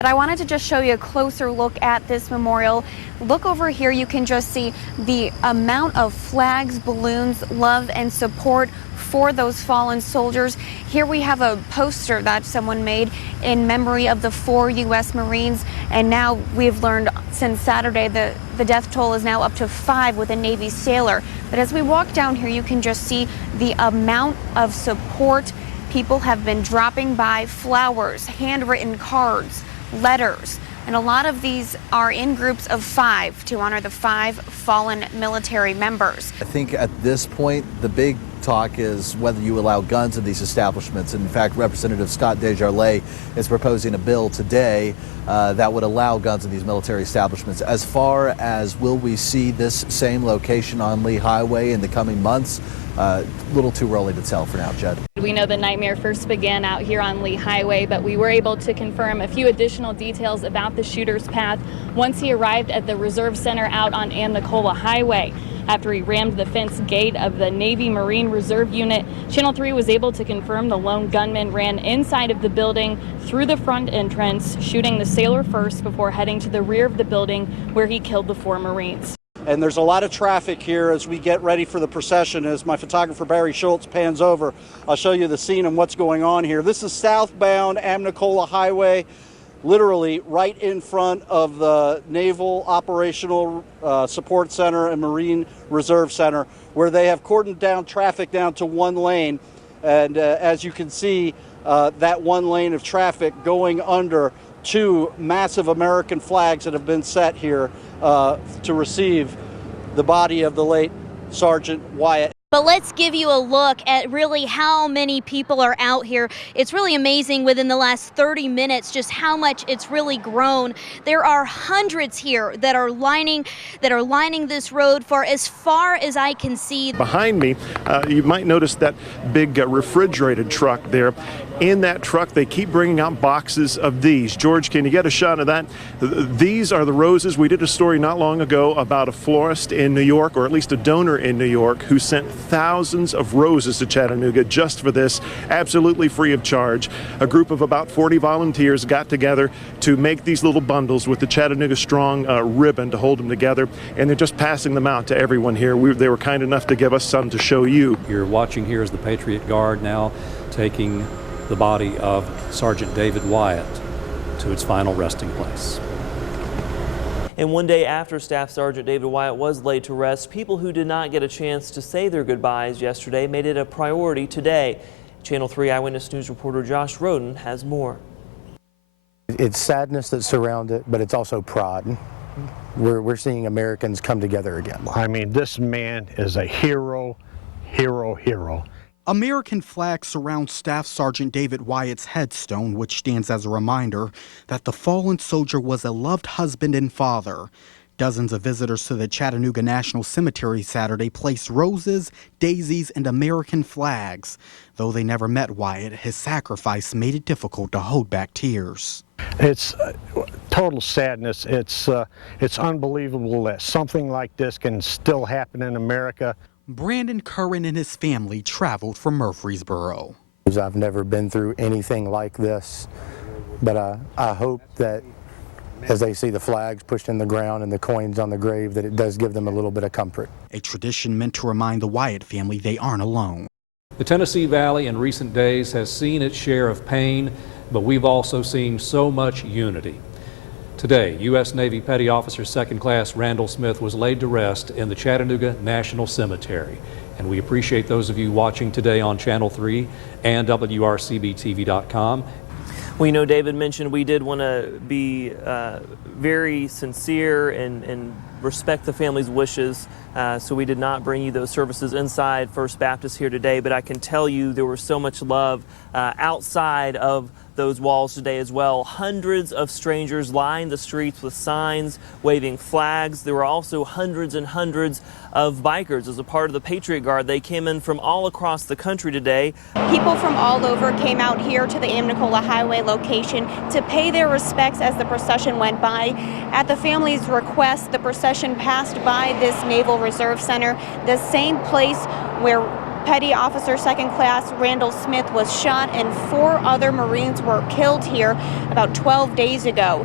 But I wanted to just show you a closer look at this memorial. Look over here, you can just see the amount of flags, balloons, love and support for those fallen soldiers. Here we have a poster that someone made in memory of the 4 U.S. Marines, and now we've learned since Saturday that the death toll is now up to 5 with a Navy sailor. But as we walk down here, you can just see the amount of support. People have been dropping by flowers, handwritten cards, letters, and a lot of these are in groups of 5 to honor the 5 fallen military members. I think at this point the big talk is whether you allow guns in these establishments. In fact, Representative Scott Desjardins is proposing a bill today that would allow guns in these military establishments. As far as will we see this same location on Lee Highway in the coming months, a little too early to tell for now, Jed. We know the nightmare first began out here on Lee Highway, but we were able to confirm a few additional details about the shooter's path once he arrived at the Reserve Center out on Amnicola Highway. After he rammed the fence gate of the Navy Marine Reserve Unit, Channel 3 was able to confirm the lone gunman ran inside of the building through the front entrance, shooting the sailor first before heading to the rear of the building where he killed the 4 Marines. And there's a lot of traffic here as we get ready for the procession. As my photographer Barry Schultz pans over, I'll show you the scene and what's going on here. This is southbound Amnicola Highway, literally right in front of the Naval Operational Support Center and Marine Reserve Center, where they have cordoned down traffic down to 1 lane. And as you can see, that 1 lane of traffic going under 2 massive American flags that have been set here to receive the body of the late Sergeant Wyatt. But let's give you a look at really how many people are out here. It's really amazing within the last 30 minutes just how much it's really grown. There are hundreds here that are lining this road for as far as I can see. Behind me, you might notice that big refrigerated truck there. In that truck, they keep bringing out boxes of these. George, can you get a shot of that? These are the roses. We did a story not long ago about a florist in New York, or at least a donor in New York, who sent thousands of roses to Chattanooga just for this, absolutely free of charge. A group of about 40 volunteers got together to make these little bundles with the Chattanooga Strong ribbon to hold them together, and they're just passing them out to everyone here. They were kind enough to give us some to show you. You're watching here is the Patriot Guard now taking the body of Sergeant David Wyatt to its final resting place. And one day after Staff Sergeant David Wyatt was laid to rest, people who did not get a chance to say their goodbyes yesterday made it a priority today. Channel 3 Eyewitness News reporter Josh Roden has more. It's sadness that surrounds it, but it's also pride. We're seeing Americans come together again. I mean, this man is a hero, hero, hero. American flags surround Staff Sergeant David Wyatt's headstone, which stands as a reminder that the fallen soldier was a loved husband and father. Dozens of visitors to the Chattanooga National Cemetery Saturday placed roses, daisies, and American flags. Though they never met Wyatt, his sacrifice made it difficult to hold back tears. It's total sadness. It's unbelievable that something like this can still happen in America. Brandon Curran and his family traveled from Murfreesboro. I've never been through anything like this, but I hope that as they see the flags pushed in the ground and the coins on the grave, that it does give them a little bit of comfort. A tradition meant to remind the Wyatt family they aren't alone. The Tennessee Valley in recent days has seen its share of pain, but we've also seen so much unity. Today, U.S. Navy Petty Officer 2nd Class Randall Smith was laid to rest in the Chattanooga National Cemetery. And we appreciate those of you watching today on Channel 3 and WRCBTV.com. We know David mentioned we did want to be very sincere and respect the family's wishes, so we did not bring you those services inside First Baptist here today, but I can tell you there was so much love outside of those walls today as well. Hundreds of strangers lined the streets with signs, waving flags. There were also hundreds and hundreds of bikers as a part of the Patriot Guard. They came in from all across the country today. People from all over came out here to the Amnicola Highway location to pay their respects as the procession went by. At the family's request, the procession passed by this Naval Reserve Center, the same place where Petty Officer Second Class Randall Smith was shot and 4 other Marines were killed here about 12 days ago.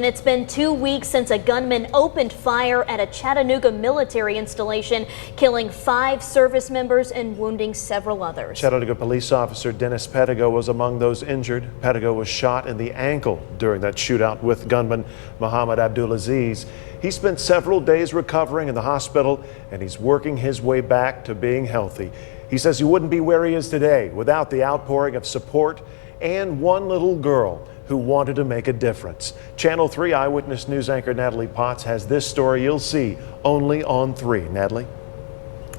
And it's been 2 weeks since a gunman opened fire at a Chattanooga military installation, killing 5 service members and wounding several others. Chattanooga police officer Dennis Pettigo was among those injured. Pettigo was shot in the ankle during that shootout with gunman Muhammad Abdulaziz. He spent several days recovering in the hospital, and he's working his way back to being healthy. He says he wouldn't be where he is today without the outpouring of support and one little girl who wanted to make a difference. Channel 3 Eyewitness News anchor Natalie Potts has this story you'll see only on 3. Natalie?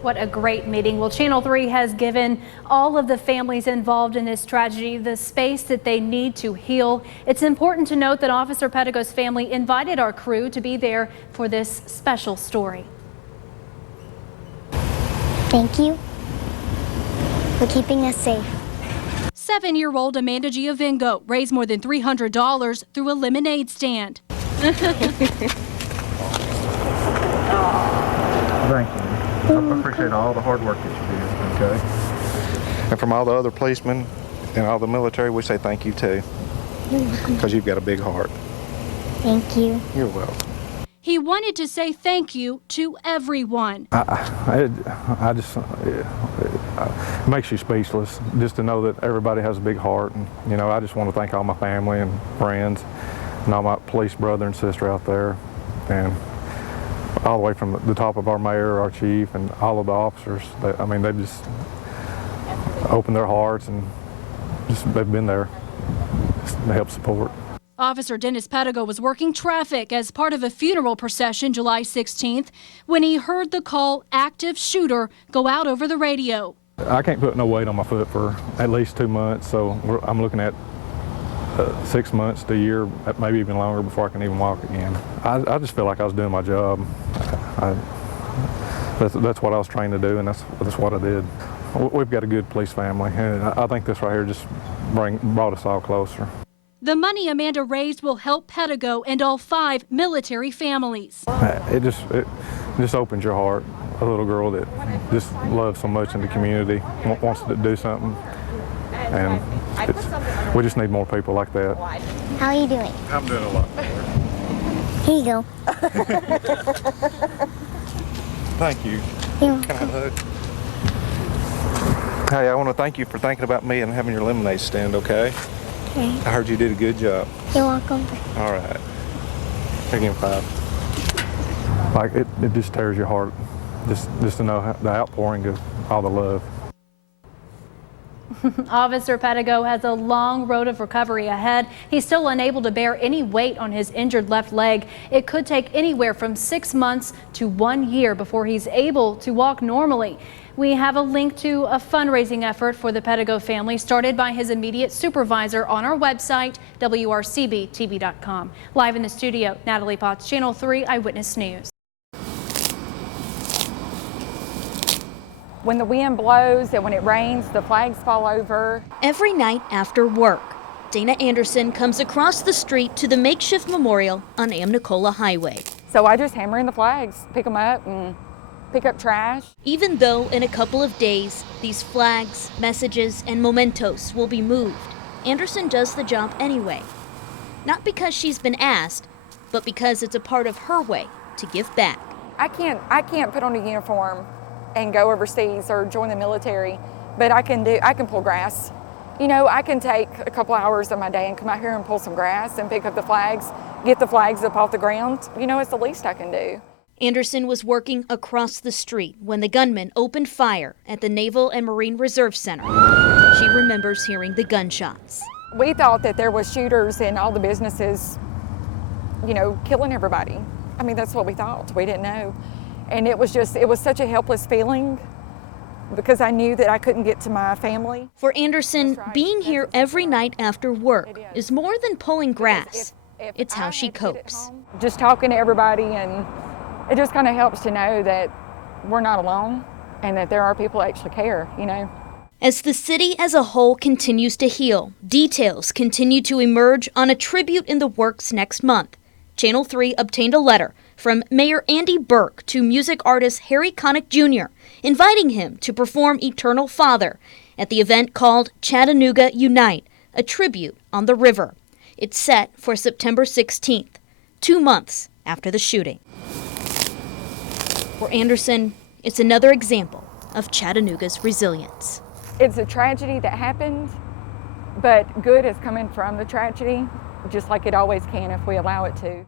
What a great meeting. Well, Channel 3 has given all of the families involved in this tragedy the space that they need to heal. It's important to note that Officer Pettigo's family invited our crew to be there for this special story. Thank you for keeping us safe. 7-year-old Amanda Giovingo raised more than $300 through a lemonade stand. Thank you. I appreciate all the hard work that you do, okay? And from all the other policemen and all the military, we say thank you too. You're welcome. Because you've got a big heart. Thank you. You're welcome. He wanted to say thank you to everyone. It makes you speechless just to know that everybody has a big heart. And, you know, I just want to thank all my family and friends and all my police brother and sister out there. And all the way from the top of our mayor, our chief, and all of the officers. They've just opened their hearts and they've been there to help support. Officer Dennis Pettigo was working traffic as part of a funeral procession July 16th when he heard the call "active shooter" go out over the radio. I can't put no weight on my foot for at least 2 months, so I'm looking at 6 months to a year, maybe even longer before I can even walk again. I just feel like I was doing my job. That's what I was trained to do, and that's what I did. We've got a good police family, and I think this right here just brought us all closer. The money Amanda raised will help Pettigo and all 5 military families. It just opens your heart. A little girl that just loves so much in the community, wants to do something, and we just need more people like that. How are you doing? I'm doing a lot better. Here you go. Thank you. You're Can I hug? Hey, I want to thank you for thinking about me and having your lemonade stand, okay? Okay. I heard you did a good job. You're welcome. All right. Again, 5. Like, it just tears your heart just to know the outpouring of all the love. Officer Pettigo has a long road of recovery ahead. He's still unable to bear any weight on his injured left leg. It could take anywhere from 6 months to 1 year before he's able to walk normally. We have a link to a fundraising effort for the Pettigo family started by his immediate supervisor on our website, WRCBTV.com. Live in the studio, Natalie Potts, Channel 3 Eyewitness News. When the wind blows and when it rains, the flags fall over. Every night after work, Dana Anderson comes across the street to the makeshift memorial on Amnicola Highway. So I just hammer in the flags, pick them up and pick up trash. Even though in a couple of days, these flags, messages, and mementos will be moved, Anderson does the job anyway. Not because she's been asked, but because it's a part of her way to give back. I can't put on a uniform and go overseas or join the military, but I can pull grass. You know, I can take a couple hours of my day and come out here and pull some grass and pick up the flags, get the flags up off the ground. You know, it's the least I can do. Anderson was working across the street when the gunman opened fire at the Naval and Marine Reserve Center. She remembers hearing the gunshots. We thought that there was shooters in all the businesses, you know, killing everybody. I mean, that's what we thought. We didn't know. And it was such a helpless feeling because I knew that I couldn't get to my family. For Anderson, being here every night after work is more than pulling grass. It's how she copes. Just talking to everybody, and it just kind of helps to know that we're not alone and that there are people that actually care, you know. As the city as a whole continues to heal, details continue to emerge on a tribute in the works next month. Channel 3 obtained a letter from Mayor Andy Burke to music artist Harry Connick Jr., inviting him to perform Eternal Father at the event called Chattanooga Unite, a tribute on the river. It's set for September 16th, 2 months after the shooting. For Anderson, it's another example of Chattanooga's resilience. It's a tragedy that happened, but good is coming from the tragedy, just like it always can if we allow it to.